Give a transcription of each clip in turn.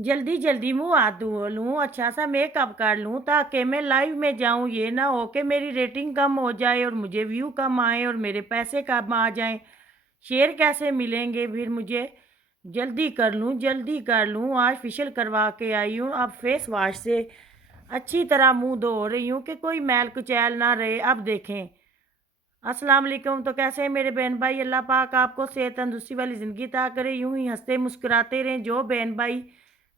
जल्दी जल्दी मुंह हाथ धो लूँ, अच्छा सा मेकअप कर लूँ ताकि मैं लाइव में जाऊँ। ये ना हो कि मेरी रेटिंग कम हो जाए और मुझे व्यू कम आए और मेरे पैसे कम आ जाएं। शेयर कैसे मिलेंगे फिर मुझे? जल्दी कर लूँ। आज फेशियल करवा के आई हूँ, अब फेस वॉश से अच्छी तरह मुंह धो रही हूँ कि कोई मैल कुचैल ना रहे। अब देखें। अस्सलाम वालेकुम। तो कैसे हैं मेरे बहन भाई? अल्लाह पाक आपको सेहत तंदुरुस्ती वाली ज़िंदगी अता करे, यूं ही हंसते मुस्कुराते रहें। जो बहन भाई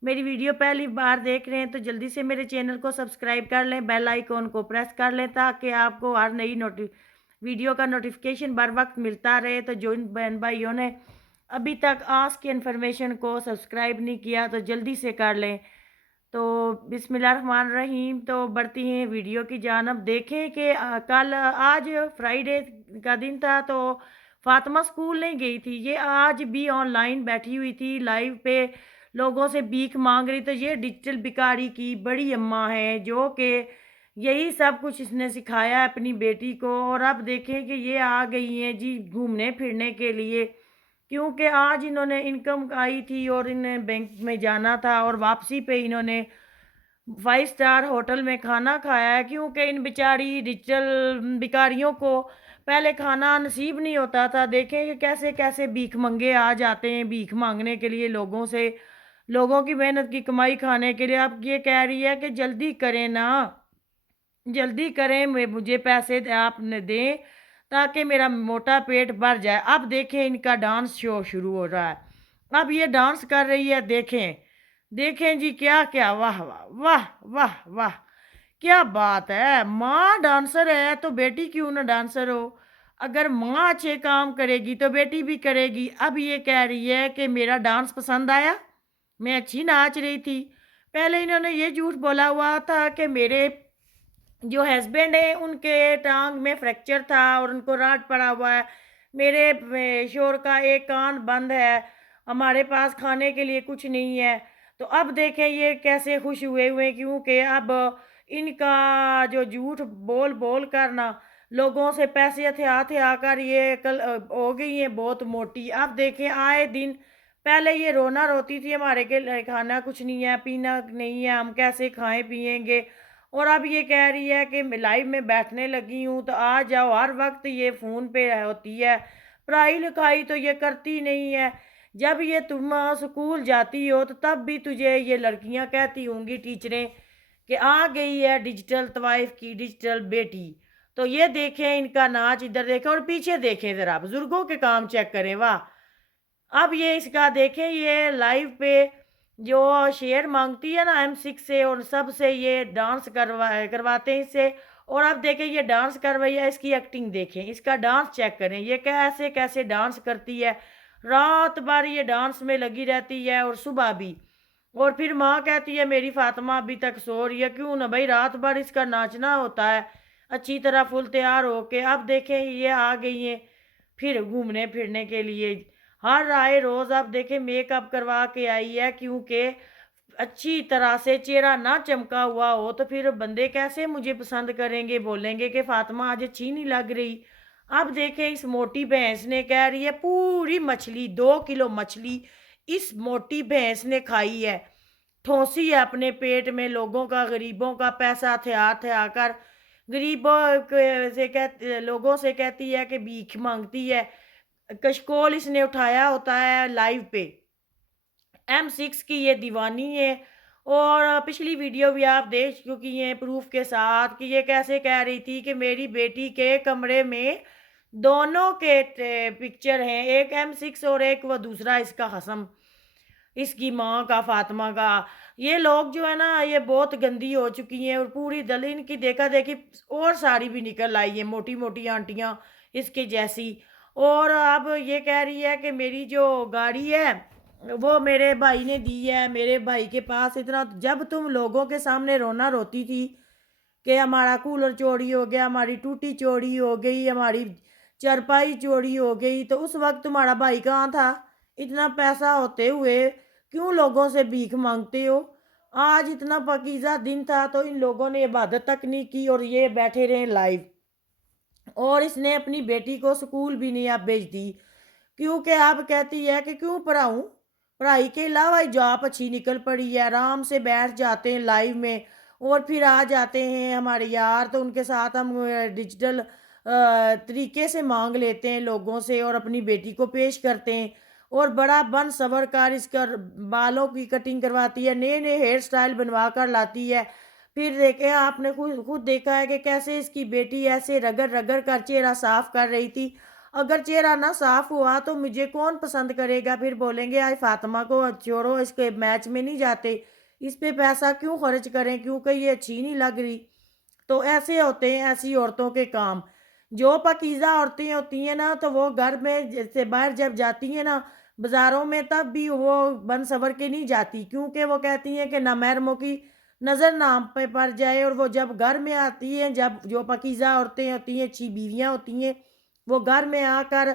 मेरी वीडियो पहली बार देख रहे हैं तो जल्दी से मेरे चैनल को सब्सक्राइब कर लें, बेल आइकॉन को प्रेस कर लें ताकि आपको हर नई वीडियो का नोटिफिकेशन बर वक्त मिलता रहे। तो जो इन बहन भाइयों ने अभी तक आस्क इन्फॉर्मेशन को सब्सक्राइब नहीं किया तो जल्दी से कर लें। तो बिस्मिल्लाहिर्रहमानिर्रहीम। तो बढ़ती हैं वीडियो की जानब। देखें कि कल आज फ्राइडे का दिन था तो फातिमा स्कूल नहीं गई थी। ये आज भी ऑनलाइन बैठी हुई थी, लाइव पे लोगों से भीख मांग रही। तो ये डिजिटल भिखारी की बड़ी अम्मा है जो कि यही सब कुछ इसने सिखाया है अपनी बेटी को। और अब देखें कि ये आ गई हैं जी घूमने फिरने के लिए, क्योंकि आज इन्होंने इनकम आई थी और इन्हें बैंक में जाना था और वापसी पे इन्होंने 5 स्टार होटल में खाना खाया है। क्योंकि इन बेचारी डिजिटल भिखारियों को पहले खाना नसीब नहीं होता था। देखें कि कैसे कैसे भीख मंगे आ जाते हैं भीख मांगने के लिए लोगों से, लोगों की मेहनत की कमाई खाने के लिए। अब ये कह रही है कि जल्दी करें ना, जल्दी करें, मुझे पैसे आपने दें ताकि मेरा मोटा पेट भर जाए। अब देखें इनका डांस शो शुरू हो रहा है। अब ये डांस कर रही है, देखें। देखें जी क्या क्या, वाह वाह वाह वाह वाह, क्या बात है। माँ डांसर है तो बेटी क्यों ना डांसर हो। अगर माँ अच्छे काम करेगी तो बेटी भी करेगी। अब ये कह रही है कि मेरा डांस पसंद आया, मैं अच्छी नाच रही थी। पहले इन्होंने ये झूठ बोला हुआ था कि मेरे जो हस्बैंड है उनके टांग में फ्रैक्चर था और उनको राड पड़ा हुआ है। मेरे शोर का एक कान बंद है, हमारे पास खाने के लिए कुछ नहीं है। तो अब देखें ये कैसे खुश हुए हुए, क्योंकि अब इनका जो झूठ बोल बोल कर ना लोगों से पैसे हथिया हथिया कर ये कल हो गई है बहुत मोटी। अब देखें आए दिन, पहले ये रोना रोती थी हमारे के लिए खाना कुछ नहीं है, पीना नहीं है, हम कैसे खाएं पिएंगे। और अब ये कह रही है कि मैं लाइव में बैठने लगी हूँ तो आ जाओ। हर वक्त ये फ़ोन पे होती है, पढ़ाई लिखाई तो ये करती नहीं है। जब ये तुम स्कूल जाती हो तो तब भी तुझे ये लड़कियां कहती होंगी टीचरें कि आ गई है डिजिटल तवाइफ की डिजिटल बेटी। तो ये देखें इनका नाच, इधर देखें और पीछे देखें, ज़रा बुजुर्गों के काम चेक करें, वाह। अब ये इसका देखें, ये लाइव पे जो शेयर मांगती है ना M6 से और सब से ये डांस करवाते हैं इससे। और अब देखें ये डांस कर रही है, इसकी एक्टिंग देखें, इसका डांस चेक करें, ये कैसे कैसे डांस करती है। रात भर ये डांस में लगी रहती है और सुबह भी। और फिर माँ कहती है मेरी फातिमा अभी तक सो रही है। क्यों ना भाई, रात भर इसका नाचना होता है अच्छी तरह फुल तैयार होके। अब देखें ये आ गई हैं फिर घूमने फिरने के लिए। हर आए रोज आप देखें मेकअप करवा के आई है, क्योंकि अच्छी तरह से चेहरा ना चमका हुआ हो तो फिर बंदे कैसे मुझे पसंद करेंगे, बोलेंगे कि फातिमा आज अच्छी नहीं लग रही। अब देखें इस मोटी भैंस ने, कह रही है पूरी मछली 2 किलो मछली इस मोटी भैंस ने खाई है, ठोसी है अपने पेट में। लोगों का गरीबों का पैसा थे थे कर लोगों से कहती है कि भीख मांगती है। कशकोल इसने उठाया होता है लाइव पे। M6 की ये दीवानी है। और पिछली वीडियो भी आप देख चुकी हैं प्रूफ के साथ कि ये कैसे कह रही थी कि मेरी बेटी के कमरे में दोनों के पिक्चर हैं, एक M6 और एक वो दूसरा इसका हसम, इसकी माँ का, फातिमा का। ये लोग जो है ना ये बहुत गंदी हो चुकी हैं और पूरी दल इनकी देखा देखी और साड़ी भी निकल आई है, मोटी मोटी आंटियाँ इसके जैसी। और अब ये कह रही है कि मेरी जो गाड़ी है वो मेरे भाई ने दी है, मेरे भाई के पास इतना। जब तुम लोगों के सामने रोना रोती थी कि हमारा कूलर चोरी हो गया, हमारी टूटी चोरी हो गई, हमारी चरपाई चोरी हो गई, तो उस वक्त तुम्हारा भाई कहाँ था? इतना पैसा होते हुए क्यों लोगों से भीख मांगते हो? आज इतना पाकीज़ा दिन था तो इन लोगों ने इबादत तक नहीं की और ये बैठे रहे लाइव। और इसने अपनी बेटी को स्कूल भी नहीं आप भेज दी, क्योंकि आप कहती है कि क्यों पढ़ाऊँ, पढ़ाई के अलावा जॉब अच्छी निकल पड़ी है, आराम से बैठ जाते हैं लाइव में और फिर आ जाते हैं हमारे यार, तो उनके साथ हम डिजिटल तरीके से माँग लेते हैं लोगों से और अपनी बेटी को पेश करते हैं और बड़ा बन सवर कर इसका बालों की कटिंग करवाती है, नए-नए हेयर स्टाइल बनवा कर लाती है। फिर देखें आपने खुद खुद देखा है कि कैसे इसकी बेटी ऐसे रगड़-रगड़ कर चेहरा साफ कर रही थी। अगर चेहरा ना साफ हुआ तो मुझे कौन पसंद करेगा? फिर बोलेंगे आज फातिमा को छोड़ो, इसके मैच में नहीं जाते, इस पे पैसा क्यों खर्च करें क्योंकि ये अच्छी नहीं लग रही। तो ऐसे होते हैं ऐसी औरतों के काम। जो पाकीज़ा औरतें होती हैं ना, तो वो घर में जैसे बाहर जब जाती हैं ना, बाज़ारों में, तब भी वो बन-सवर के नहीं जाती क्योंकि वो कहती हैं कि नामहरमों की नज़र ना हम पे पड़ जाए, और वो जब घर में आती हैं, जब जो पाकीज़ा औरतें होती हैं, अच्छी बीवियाँ होती हैं, वो घर में आकर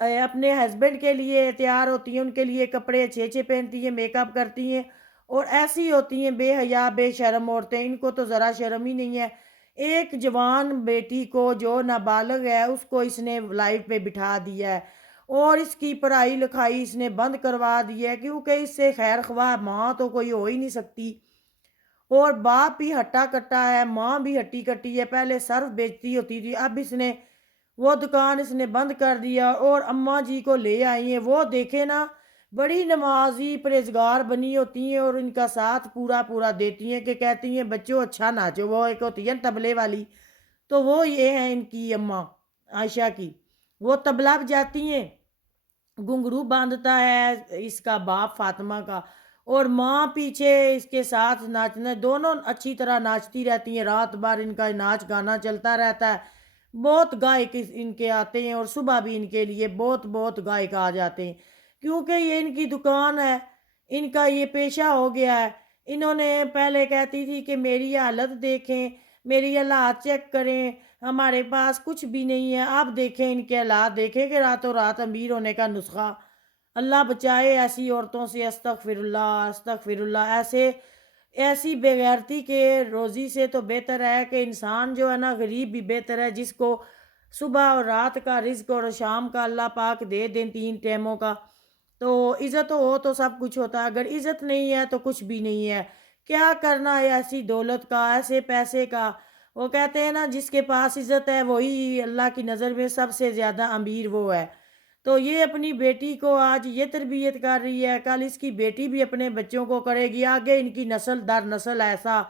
अपने हस्बैंड के लिए तैयार होती हैं, उनके लिए कपड़े अच्छे-अच्छे पहनती हैं, मेकअप करती हैं और ऐसी होती हैं बेहया, बेशर्म औरतें, इनको तो ज़रा शर्म ही नहीं है। एक जवान बेटी को जो नाबालिग है उसको इसने लाइव पे बिठा दिया है और इसकी पढ़ाई-लिखाई इसने बंद करवा दी है क्योंकि इससे खैर-ख्वाह माँ तो कोई हो ही नहीं सकती और बाप भी हट्टा-कट्टा है, माँ भी हट्टी-कट्टी है। पहले सर्फ़ बेचती होती थी, अब इसने वो दुकान इसने बंद कर दिया और अम्मा जी को ले आई हैं। वो देखे ना, बड़ी नमाज़ी परहेज़गार बनी होती हैं और इनका साथ पूरा-पूरा देती हैं कि कहती हैं बच्चों अच्छा नाचो। वो एक होती है ना तबले वाली, तो वो ये हैं इनकी अम्मा आयशा की। वो तबला बजाती हैं, घुंघरू बाँधता है इसका बाप फातिमा का और माँ पीछे इसके साथ नाचना, दोनों अच्छी तरह नाचती रहती हैं, रात भर इनका नाच गाना चलता रहता है। बहुत गायक इनके आते हैं और सुबह भी इनके लिए बहुत-बहुत गायक आ जाते हैं। क्योंकि ये इनकी दुकान है, इनका ये पेशा हो गया है। इन्होंने पहले कहती थी कि मेरी हालत देखें, मेरी हालात चेक करें, हमारे पास कुछ भी नहीं है। अब देखें इनके हालात, देखें कि रातों रात अमीर होने का नुस्खा। अल्लाह बचाए ऐसी औरतों से, अस्तगफिरुल्लाह, अस्तगफिरुल्लाह। ऐसे ऐसी बेगैरती के रोज़ी से तो बेहतर है कि इंसान जो है ना, गरीब भी बेहतर है जिसको सुबह और रात का रिज़्क और शाम का अल्लाह पाक दे दें 3 टाइमों का। तो इज़्ज़त हो तो सब कुछ होता है, अगर इज़्ज़त नहीं है तो कुछ भी नहीं है। क्या करना है ऐसी दौलत का, ऐसे पैसे का? वो कहते हैं ना जिसके पास इज़्ज़त है वही अल्लाह की नज़र में सबसे ज़्यादा अमीर वो है। तो ये अपनी बेटी को आज ये तरबियत कर रही है, कल इसकी बेटी भी अपने बच्चों को करेगी, आगे इनकी नस्ल दर नस्ल ऐसा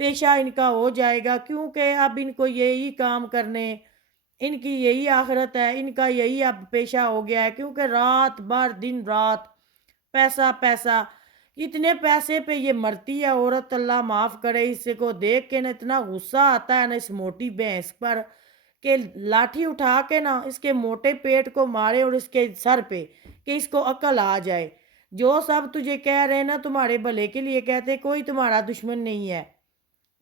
पेशा इनका हो जाएगा क्योंकि अब इनको यही काम करने, इनकी यही आखिरत है, इनका यही अब पेशा हो गया है क्योंकि रात भर दिन रात पैसा पैसा, इतने पैसे पे ये मरती है औरत। अल्लाह माफ़ करे, इसे को देख के ना इतना गुस्सा आता है ना इस मोटी भैंस पर कि लाठी उठा के ना इसके मोटे पेट को मारे और इसके सर पे, कि इसको अकल आ जाए। जो सब तुझे कह रहे हैं ना तुम्हारे भले के लिए कहते, कोई तुम्हारा दुश्मन नहीं है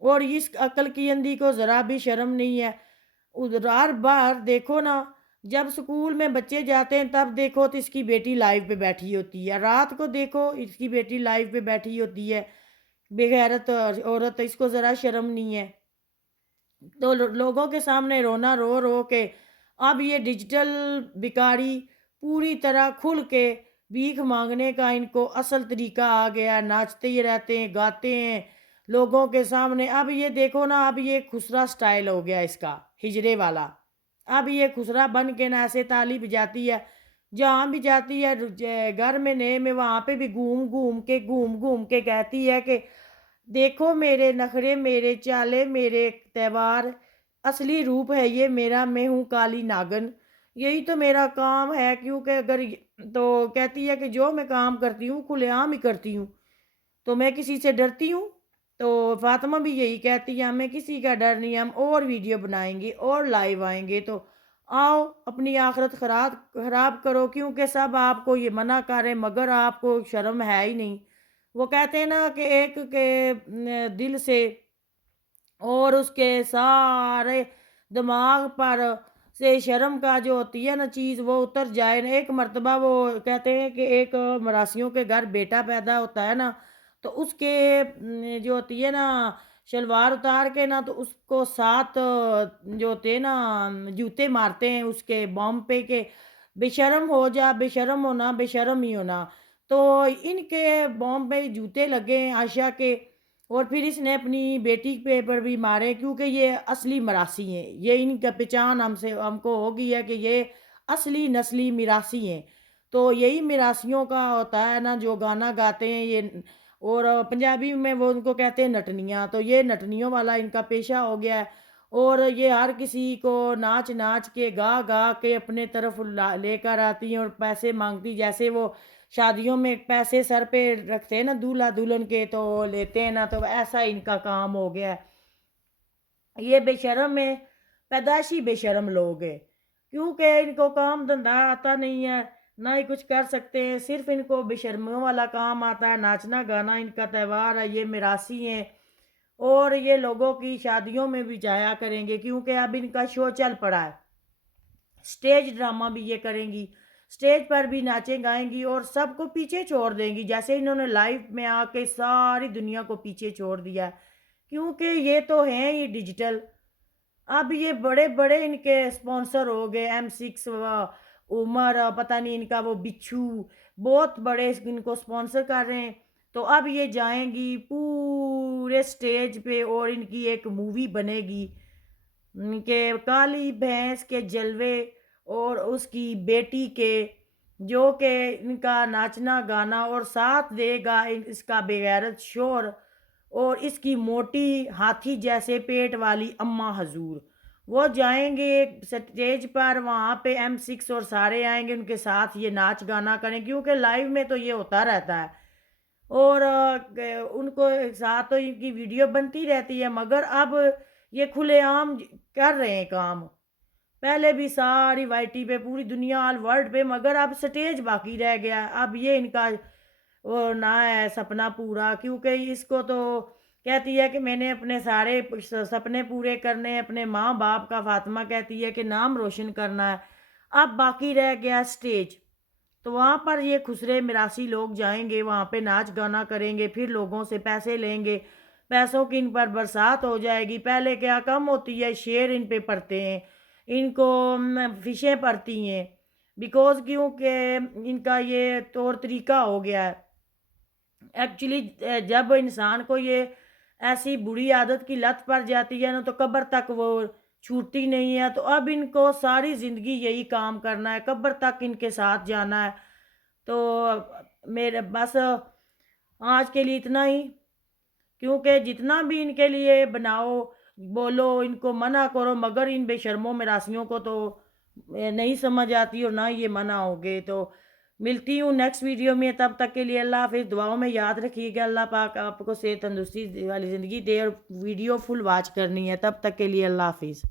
और इस अकल की अंधी को ज़रा भी शर्म नहीं है। हर बार देखो ना, जब स्कूल में बच्चे जाते हैं तब देखो तो इसकी बेटी लाइव पे बैठी होती है, रात को देखो इसकी बेटी लाइव पे बैठी होती है। बेगैरत औरत, इसको ज़रा शर्म नहीं है। तो लोगों के सामने रोना रो रो के अब ये डिजिटल भिखारी पूरी तरह खुल के भीख मांगने का इनको असल तरीका आ गया। नाचते ही रहते हैं, गाते हैं लोगों के सामने। अब ये देखो ना, अब ये खुसरा स्टाइल हो गया इसका, हिजरे वाला। अब ये खुसरा बन के ना ऐसे ताली बजाती है, जहाँ भी जाती है घर में नए में वहाँ पे भी घूम घूम के कहती है कि देखो मेरे नखरे, मेरे चाले, मेरे त्योहार, असली रूप है ये मेरा, मैं हूँ काली नागिन। यही तो मेरा काम है क्योंकि अगर तो कहती है कि जो मैं काम करती हूँ खुलेआम ही करती हूँ, तो मैं किसी से डरती हूँ? तो फातिमा भी यही कहती है हमें किसी का डर नहीं, हम और वीडियो बनाएँगे और लाइव आएँगे, तो आओ अपनी आखिरत खराब खराब करो क्योंकि सब आपको ये मना कर रहे हैं मगर आपको शर्म है ही नहीं। वो कहते हैं ना कि एक के दिल से और उसके सारे दिमाग पर से शर्म का जो होती है ना चीज़ वो उतर जाए ना। एक मर्तबा वो कहते हैं कि एक मरासियों के घर बेटा पैदा होता है ना, तो उसके जो होती है ना शलवार उतार के ना, तो उसको 7 जो होते हैं ना जूते मारते हैं उसके बॉम पे के बेशर्म हो जा, बेशर्म होना, बेशर्म ही होना। تو ان کے بوم پہ جوتے لگے ہیں عائشہ کے، اور پھر اس نے اپنی بیٹی پہ پر بھی مارے، کیونکہ یہ اصلی مراسی ہیں، یہ ان کا پہچان ہم کو ہو گئی ہے کہ یہ اصلی نسلی مراسی ہیں۔ تو یہی مراسیوں کا ہوتا ہے نا جو گانا گاتے ہیں یہ، اور پنجابی میں وہ ان کو کہتے ہیں نٹنیاں، تو یہ نٹنیوں والا ان کا پیشہ ہو گیا ہے، اور یہ ہر کسی کو ناچ ناچ کے گا گا کے اپنے طرف لے کر آتی ہیں اور پیسے مانگتی، جیسے وہ شادیوں میں پیسے سر پہ رکھتے ہیں نا دولہا دلہن کے تو لیتے ہیں نا، تو ایسا ان کا کام ہو گیا ہے۔ یہ بے شرم ہے، پیدائشی بے شرم لوگ ہیں، کیونکہ ان کو کام دھندا آتا نہیں ہے، نہ ہی کچھ کر سکتے ہیں، صرف ان کو بے شرمیوں والا کام آتا ہے، ناچنا گانا ان کا تہوار ہے، یہ میراثی ہیں، اور یہ لوگوں کی شادیوں میں بھی جایا کریں گے، کیونکہ اب ان کا شو چل پڑا ہے، سٹیج ڈرامہ بھی یہ کریں گی، سٹیج پر بھی ناچیں گائیں گی اور سب کو پیچھے چھوڑ دیں گی، جیسے انہوں نے لائف میں آ کے ساری دنیا کو پیچھے چھوڑ دیا ہے، کیونکہ یہ تو ہیں ہی ڈیجیٹل۔ اب یہ بڑے بڑے ان کے سپانسر ہو گئے، M6 عمر، پتہ نہیں ان کا وہ بچھو، بہت بڑے ان کو سپانسر کر رہے ہیں، تو اب یہ جائیں گی پورے سٹیج پہ اور ان کی ایک مووی بنے گی کہ کالی بھینس کے جلوے، اور اس کی بیٹی کے، جو کہ ان کا ناچنا گانا اور ساتھ دے گا اس کا بغیرت شور، اور اس کی موٹی ہاتھی جیسے پیٹ والی اماں حضور، وہ جائیں گے سٹیج پر، وہاں پہ M6 اور سارے آئیں گے ان کے ساتھ، یہ ناچ گانا کریں، کیونکہ لائیو میں تو یہ ہوتا رہتا ہے، اور ان کو ساتھ تو ان کی ویڈیو بنتی رہتی ہے، مگر اب یہ کھلے عام کر رہے ہیں کام، پہلے بھی ساری وائی ٹی پہ پوری دنیا آل ورلڈ پہ، مگر اب سٹیج باقی رہ گیا ہے، اب یہ ان کا وہ نہ ہے سپنا پورا، کیونکہ اس کو تو کہتی ہے کہ میں نے اپنے سارے سپنے پورے کرنے ہیں، اپنے ماں باپ کا، فاطمہ کہتی ہے کہ نام روشن کرنا ہے، اب باقی رہ گیا سٹیج، تو وہاں پر یہ خسرے مراسی لوگ جائیں گے، وہاں پہ ناچ گانا کریں گے، پھر لوگوں سے پیسے لیں گے، پیسوں کی ان پر برسات ہو جائے گی، پہلے کیا کم ہوتی ہے، شیر ان پہ پڑتے ہیں، ان کو فشیں پڑتی ہیں، بیکوز کیونکہ ان کا یہ طور طریقہ ہو گیا ہے، ایکچولی جب انسان کو یہ ایسی بری عادت کی لت پڑ جاتی ہے نا تو قبر تک وہ چھوٹتی نہیں ہے، تو اب ان کو ساری زندگی یہی کام کرنا ہے، قبر تک ان کے ساتھ جانا ہے، تو میرے بس آج کے لیے اتنا ہی، کیونکہ جتنا بھی ان کے لیے بناؤ بولو ان کو منع کرو، مگر ان بے شرموں مراسیوں کو تو نہیں سمجھ آتی اور نہ یہ منع ہوگے، تو ملتی ہوں نیکسٹ ویڈیو میں، تب تک کے لیے اللہ حافظ، دعاؤں میں یاد رکھیے گا، اللہ پاک آپ کو صحت تندرستی والی زندگی دے، اور ویڈیو فل واچ کرنی ہے، تب تک کے لیے اللہ حافظ۔